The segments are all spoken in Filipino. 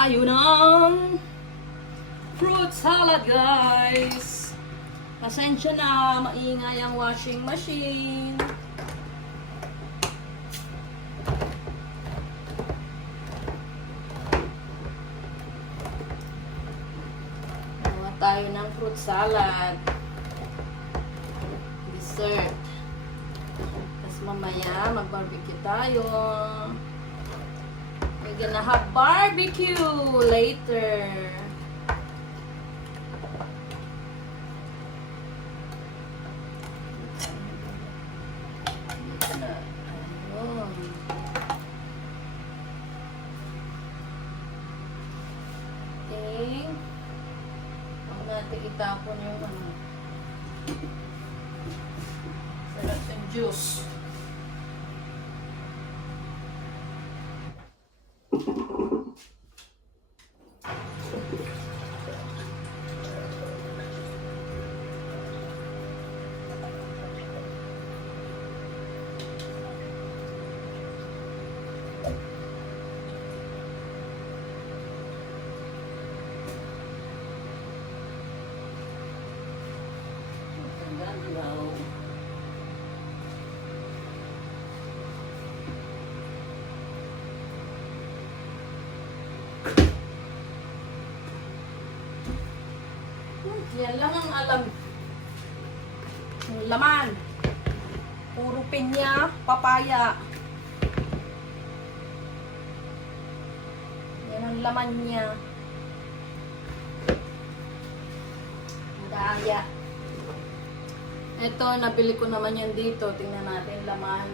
tayo ng fruit salad, guys. Pasensya na, maingay ang washing machine. Gawa tayo ng fruit salad. Dessert. Tapos mamaya, mag-barbecue tayo. We're gonna have barbecue later. Ayun. Okay. Huwag natin itapon yung ano. Sarap yung juice. Yan lang ang alam. Yung laman. Puro pinya, papaya. Yan ang laman niya. Daya. Ito, nabili ko naman yan dito. Tingnan natin laman.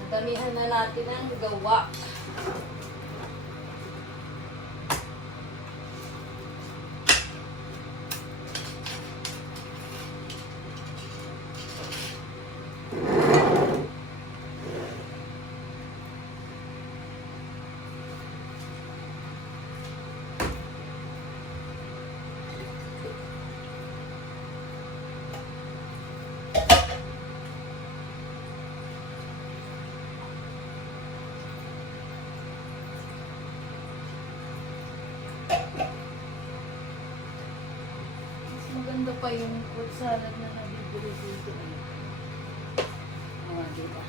Nagamihan na natin ang gawa. Maganda pa yung fruit salad na nabibili dito. Diba?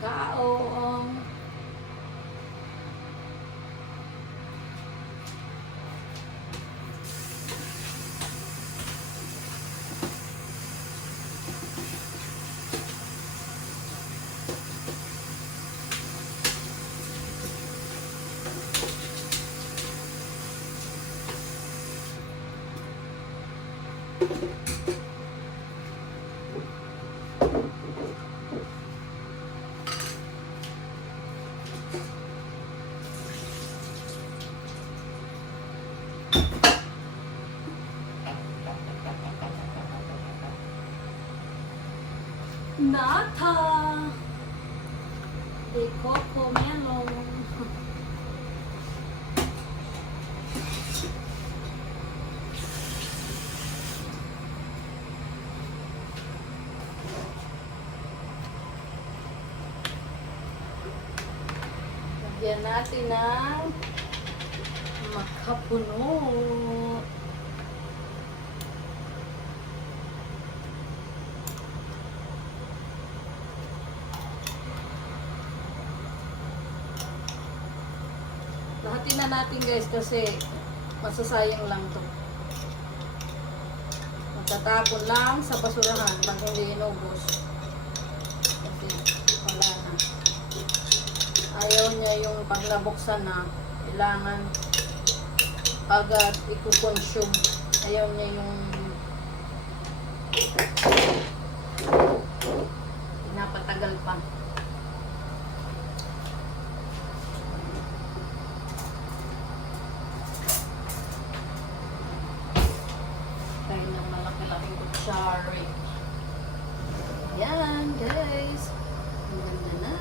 Kaong. Nata de coco melon. Lagyan natin ng makapuno. Lahatin na natin, guys, kasi masasayang lang to. Tatapon lang sa basurahan pag hindi inubos. Kasi wala na. Ayaw niya yung pag nabuksan na, kailangan agad i-consume. Ayaw niya yung pinapatagal pa. Kaya ng malaki-laking kutsari. Yan guys. Ang ganda na.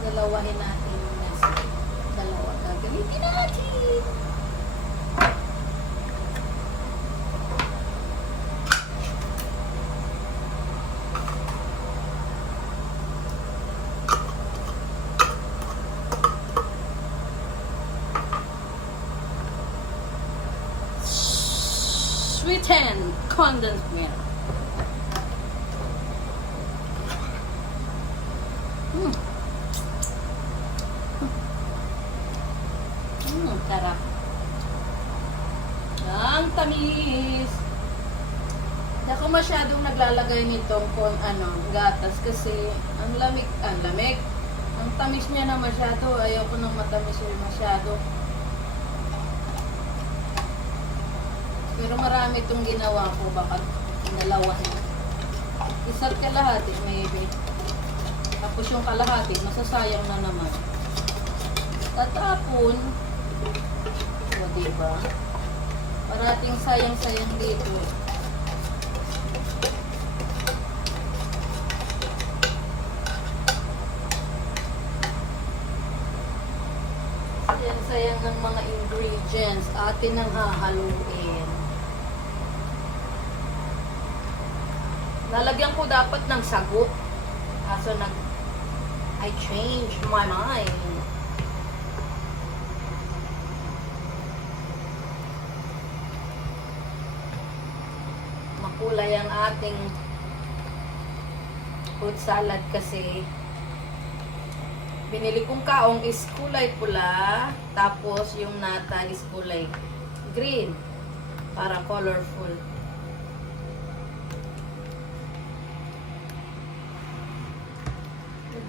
Dalawahin natin yung nasa. Dalawa gagamitin natin. Sweetened condensed milk. Sarap. Ang tamis. Hindi ako masyadong naglalagay nitong kung gatas kasi ang lamig. Ang tamis niya na masyado. Ayaw ko nang matamis yung masyado. Pero marami itong ginawa ko. Baka dalawa na. Isa't kalahati maybe. Tapos yung kalahati, masasayang na naman. Tatapon. O, diba? Parating sayang-sayang dito. Sayang-sayang ng mga ingredients. Atin ang hahaluin. Lalagyan ko dapat ng sagot. Kaso I changed my mind. Makulay ang ating fruit salad kasi binili kong kaong is kulay pula, tapos yung nata is kulay green para colorful.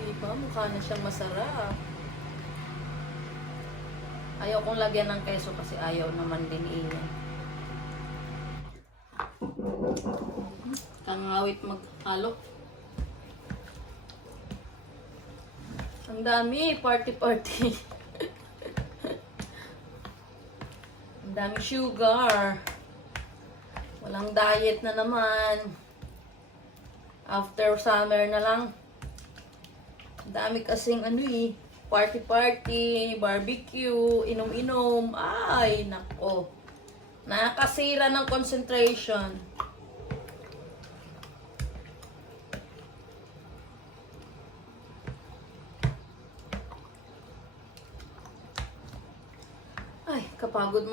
Diba? Mukha na siyang masarap. Ayaw kong lagyan ng keso kasi ayaw naman din iyan. Kangawit maghalo. Ang dami, party. Ang dami sugar. Walang diet na naman. After summer na lang. Ang dami kasing party, barbecue, inom-inom. Ay, nako. Nakakasira ng concentration. Ay, kapagod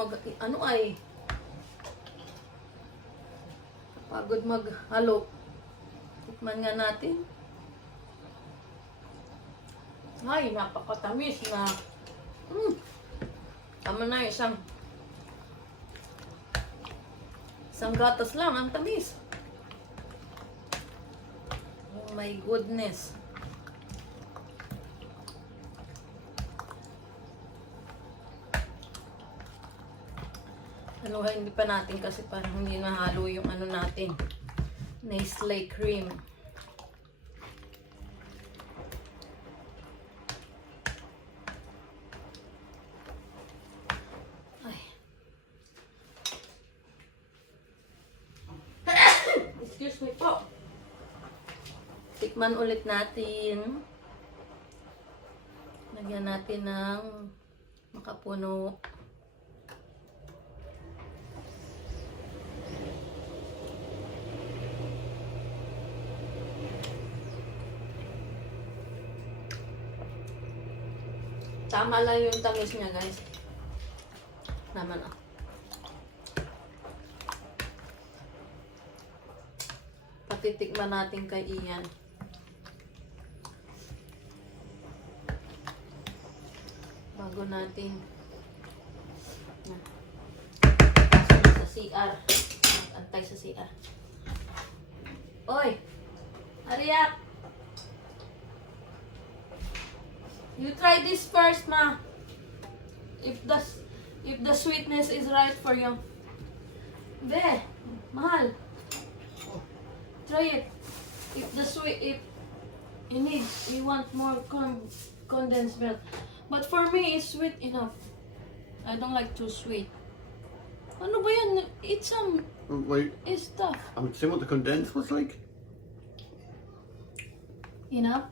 kapagod maghalo. Tikman nga natin. Ay, napakatamis na. Tama na, isang gatas lang, ang tamis. Oh my goodness. Hindi pa natin kasi parang hindi nahalo yung natin. Nestle cream. Ay. Excuse me po. Tikman ulit natin. Lagyan natin ng Makapuno. Tama lang yung tamis niya, guys. Naman ah. Patitikman natin kay Ian. Bago natin pasok sa CR. Antay sa CR. Oy! Hurry up! You try this first, ma. If the sweetness is right for you. Be, mahal. Try it. If you want more condensed milk. But for me, it's sweet enough. I don't like too sweet. Ano ba yan? It's Wait, it's tough. I'm seeing what the condensed was like. Enough?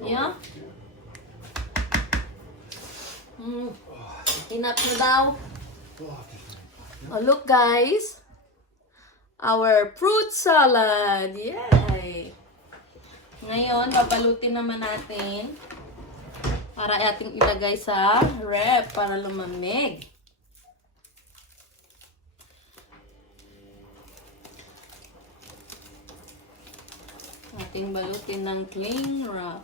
Yeah? Enough na daw. Oh, look guys. Our fruit salad. Yay! Ngayon, babalutin naman natin para ating ilagay sa ref para lumamig. Ating balutin ng cling wrap.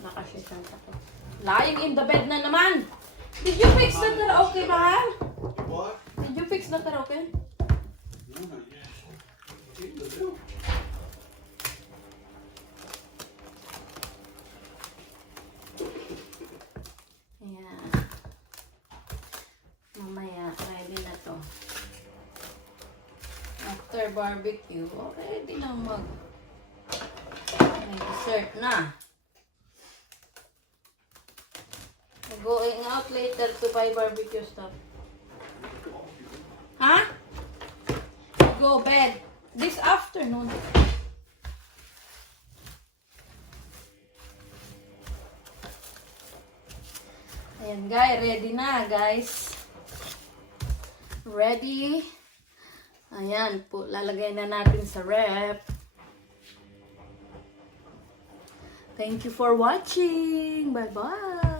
Nakasisang ako. Lying in the bed na naman! Did you fix the karaoke, mahal? What? Did you fix the karaoke? No, not yet. Keep the bill. Ayan. Mamaya, ready na to. After barbecue, ready na may dessert na. Going out later to buy barbecue stuff. Huh? Go bed. This afternoon. Ayan guys, ready na guys. Ready. Ayan po, lalagay na natin sa ref. Thank you for watching. Bye-bye.